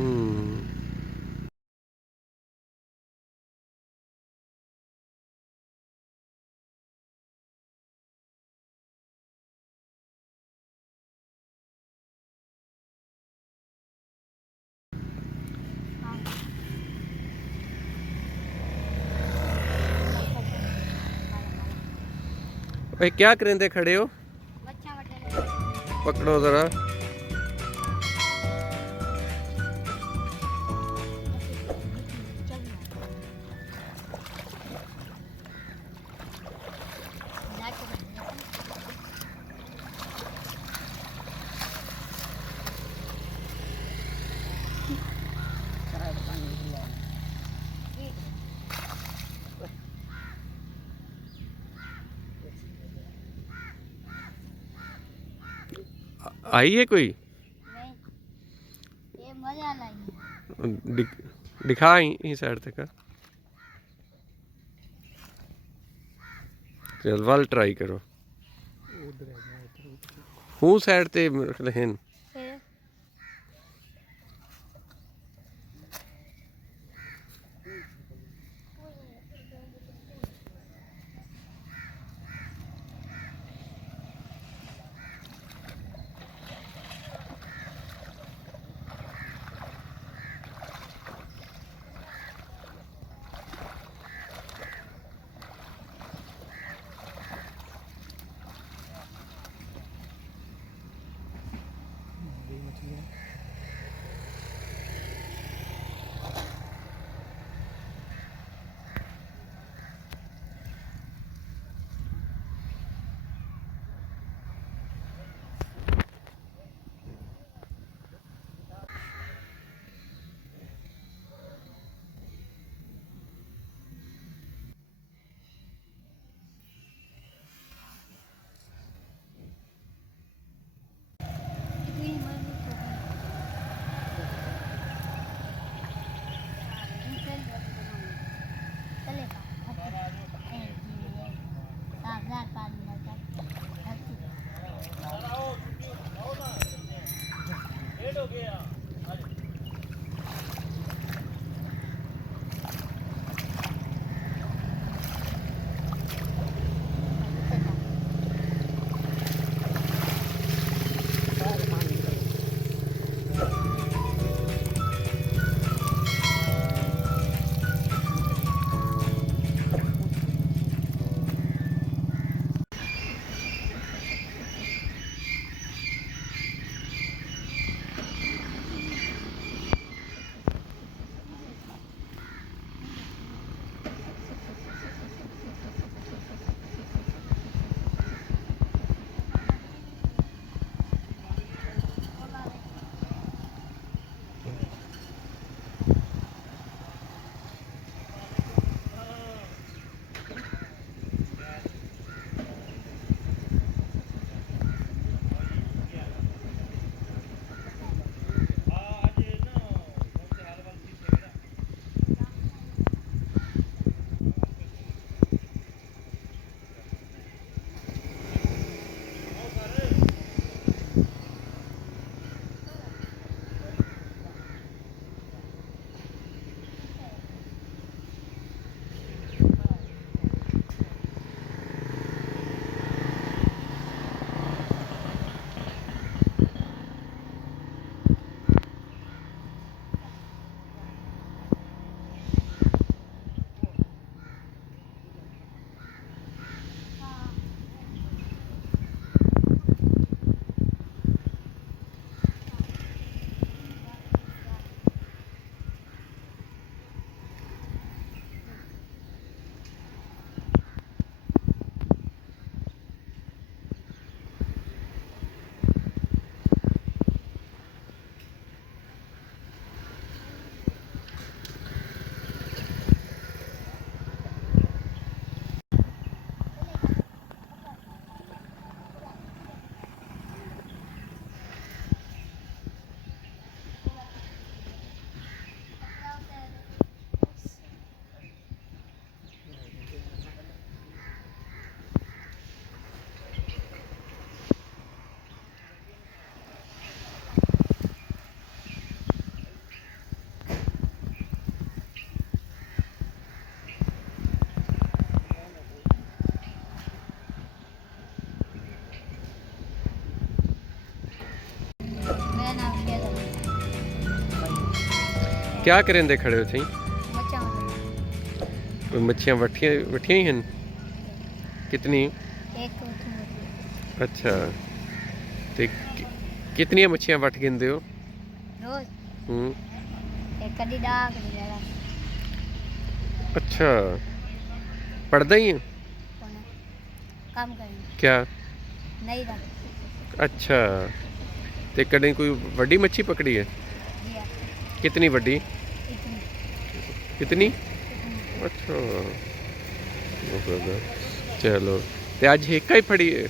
हम्म। भाई क्या करेंदे खड़े हो? पकड़ो जरा। आई है कोई? ये मजा लाई दिख, दिखा ही साइड तक। चल वाल ट्राई करो। हूँ साइड ते रहन। है। क्या करेंदे खड़े हो थी बच्चा कोई मच्छियाँ वठियाँ वठियाँ ही हैं कितनी एक उठूं अच्छा ते कितनी मच्छियाँ वठ गिनदे हो रोज हम्म एक कदी डाक दी जरा अच्छा पढ़दा ही है कोने काम करना क्या नहीं रहा अच्छा ते कदें कोई वड्डी मच्छी पकड़ी है दिया कितनी वड्डी इतनी कितनी इतनी अच्छा बहुत ज़्यादा। चलो ते अज हिक्का ही फड़ी है